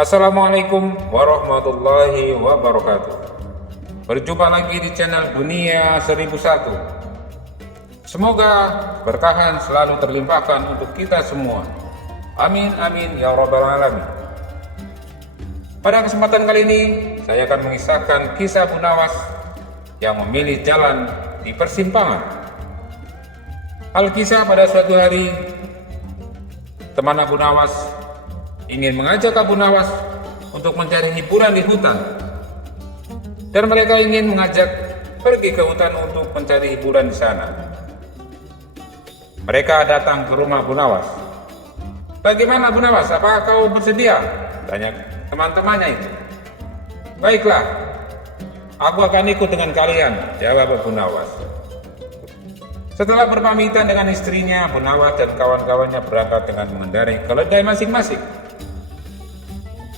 Assalamualaikum warahmatullahi wabarakatuh. Berjumpa lagi di channel Dunia 1001. Semoga berkahan selalu terlimpahkan untuk kita semua. Amin amin ya rabbal alamin. Pada kesempatan kali ini saya akan mengisahkan kisah Abu Nawas yang memilih jalan di persimpangan. Alkisah pada suatu hari, teman Abu Nawas ingin mengajak Abu Nawas untuk mencari hiburan di hutan, dan mereka ingin mengajak pergi ke hutan untuk mencari hiburan di sana. Mereka datang ke rumah Abu Nawas. "Bagaimana Abu Nawas? Apakah kau bersedia?" tanya teman-temannya itu. "Baiklah, aku akan ikut dengan kalian," jawab Abu Nawas. Setelah berpamitan dengan istrinya, Abu Nawas dan kawan-kawannya berangkat dengan mengendarai keledai masing-masing.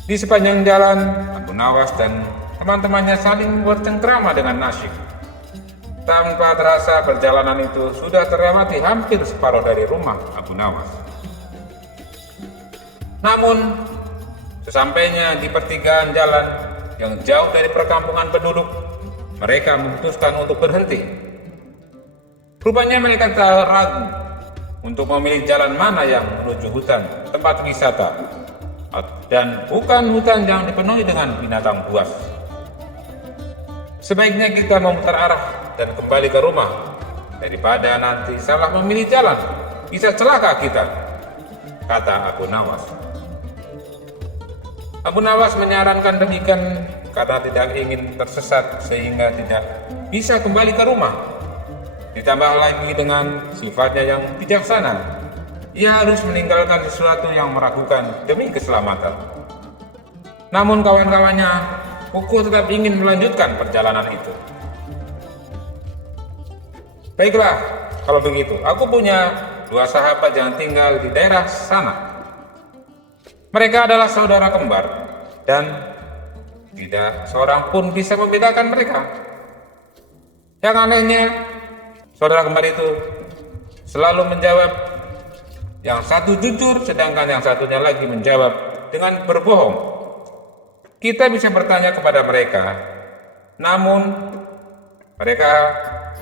Di sepanjang jalan, Abu Nawas dan teman-temannya saling bercengkrama dengan nasyid. Tanpa terasa perjalanan itu sudah terlewati hampir separuh dari rumah Abu Nawas. Namun, sesampainya di pertigaan jalan yang jauh dari perkampungan penduduk, mereka memutuskan untuk berhenti. Rupanya mereka tak ragu untuk memilih jalan mana yang menuju hutan tempat wisata, dan bukan hutan yang dipenuhi dengan binatang buas. "Sebaiknya kita memutar arah dan kembali ke rumah, daripada nanti salah memilih jalan, bisa celaka kita," kata Abu Nawas. Abu Nawas menyarankan demikian karena tidak ingin tersesat sehingga tidak bisa kembali ke rumah. Ditambah lagi dengan sifatnya yang bijaksana, ia harus meninggalkan sesuatu yang meragukan demi keselamatan. Namun kawan-kawannya kukuh tetap ingin melanjutkan perjalanan itu. "Baiklah, kalau begitu, aku punya dua sahabat yang tinggal di daerah sana. Mereka adalah saudara kembar, dan tidak seorang pun bisa membedakan mereka." Yang anehnya, saudara kembar itu selalu menjawab, yang satu jujur sedangkan yang satunya lagi menjawab dengan berbohong. Kita bisa bertanya kepada mereka, namun mereka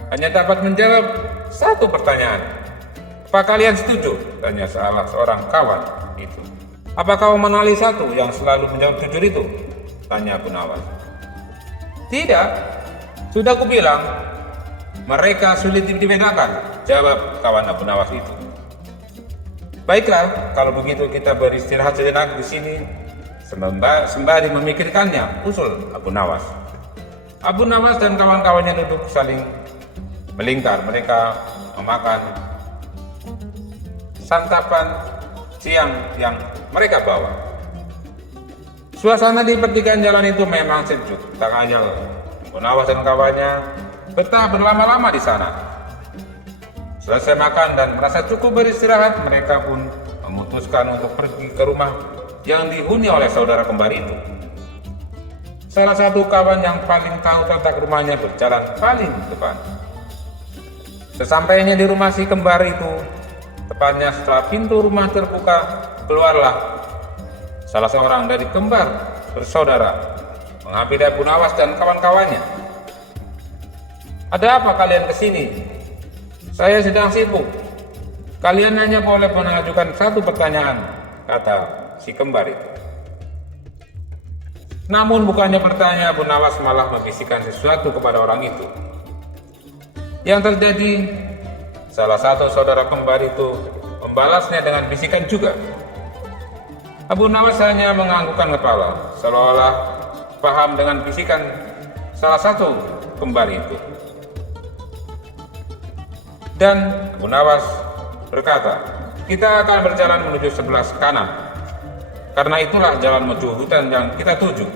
hanya dapat menjawab satu pertanyaan. "Apa kalian setuju?" tanya salah seorang kawan itu. "Apa kau mengenali satu yang selalu menjawab jujur itu?" tanya Abu Nawas. "Tidak, sudah kubilang, mereka sulit dibedakan," jawab kawan Abu Nawas itu. "Baiklah, kalau begitu kita beristirahat sejenak di sini sembari memikirkannya," usul Abu Nawas. Abu Nawas dan kawan-kawannya duduk saling melingkar. Mereka memakan santapan siang yang mereka bawa. Suasana di pertigaan jalan itu memang sejuk, tak ayal. Abu Nawas dan kawannya betah berlama-lama di sana. Selesai makan dan merasa cukup beristirahat, mereka pun memutuskan untuk pergi ke rumah yang dihuni oleh saudara kembar itu. Salah satu kawan yang paling tahu tentang rumahnya berjalan paling depan. Sesampainya di rumah si kembar itu, tepatnya setelah pintu rumah terbuka, keluarlah salah seorang dari kembar bersaudara menghampiri Abu Nawas dan kawan-kawannya. "Ada apa kalian kesini?" "Saya sedang sibuk. Kalian hanya boleh mengajukan satu pertanyaan," kata si kembar itu. Namun bukannya bertanya, Abu Nawas malah membisikkan sesuatu kepada orang itu. Yang terjadi, salah satu saudara kembar itu membalasnya dengan bisikan juga. Abu Nawas hanya menganggukkan kepala, seolah-olah paham dengan bisikan salah satu kembar itu. Dan Abu Nawas berkata, "Kita akan berjalan menuju sebelah kanan, karena itulah jalan menuju hutan yang kita tuju,"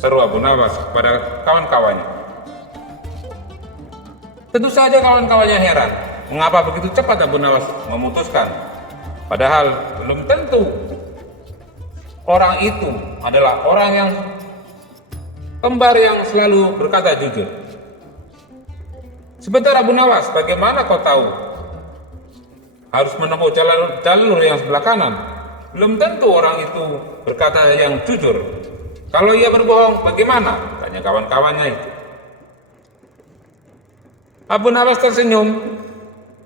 seru Abu Nawas kepada kawan-kawannya. Tentu saja kawan-kawannya heran, mengapa begitu cepat Abu Nawas memutuskan, padahal belum tentu orang itu adalah orang yang kembar yang selalu berkata jujur. "Sebentar Abu Nawas, bagaimana kau tahu harus menempuh jalur yang sebelah kanan? belum tentu orang itu berkata yang jujur. Kalau ia berbohong, bagaimana? Tanya kawan-kawannya itu. Abu Nawas tersenyum,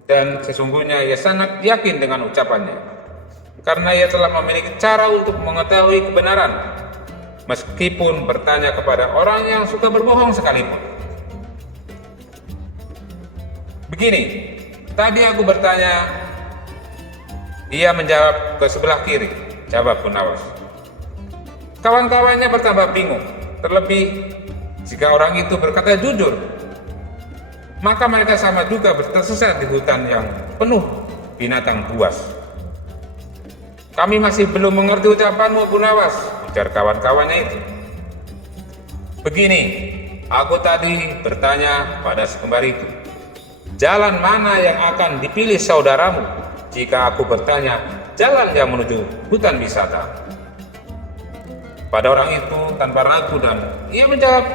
dan sesungguhnya ia sangat yakin dengan ucapannya, karena ia telah memiliki cara untuk mengetahui kebenaran, meskipun bertanya kepada orang yang suka berbohong sekalipun. Begini, tadi aku bertanya, ia menjawab ke sebelah kiri, jawab Abu Nawas. Kawan-kawannya bertambah bingung, terlebih jika orang itu berkata jujur, maka mereka sama juga tersesat di hutan yang penuh binatang buas. Kami masih belum mengerti ucapanmu, Abu Nawas, ujar kawan-kawannya itu. Begini, aku tadi bertanya pada si kembar itu, jalan mana yang akan dipilih saudaramu jika aku bertanya jalan yang menuju hutan wisata? Pada orang itu tanpa ragu dan ia menjawab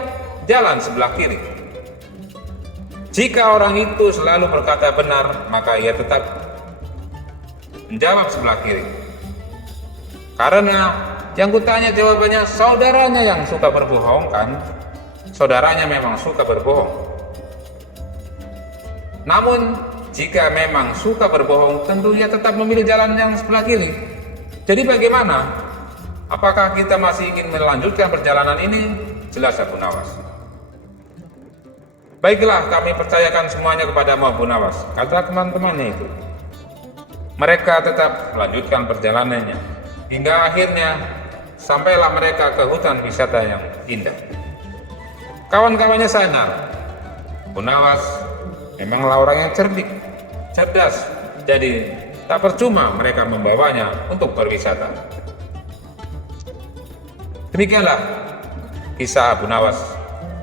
jalan sebelah kiri. Jika orang itu selalu berkata benar, maka ia tetap menjawab sebelah kiri. Karena yang kutanya jawabannya saudaranya yang suka berbohong kan? Saudaranya memang suka berbohong. Namun jika memang suka berbohong, tentu ia tetap memilih jalan yang sebelah kiri. Jadi bagaimana? Apakah kita masih ingin melanjutkan perjalanan ini? Jelas Abu Nawas. Baiklah, kami percayakan semuanya kepada Abu Nawas, kata teman-temannya itu. Mereka tetap melanjutkan perjalanannya, hingga akhirnya sampailah mereka ke hutan wisata yang indah. Kawan-kawannya sadar, Abu Nawas memanglah orang yang cerdas, jadi tak percuma mereka membawanya untuk berwisata. Demikianlah kisah Abu Nawas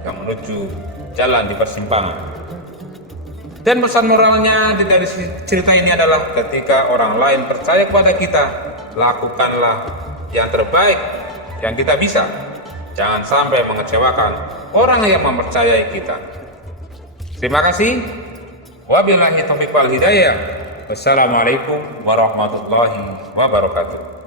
yang menuju jalan di persimpangan. Dan pesan moralnya dari cerita ini adalah ketika orang lain percaya kepada kita, lakukanlah yang terbaik yang kita bisa. Jangan sampai mengecewakan orang yang mempercayai kita. Terima kasih. Wabillahi taufiq wal hidayah. Wassalamualaikum warahmatullahi wabarakatuh.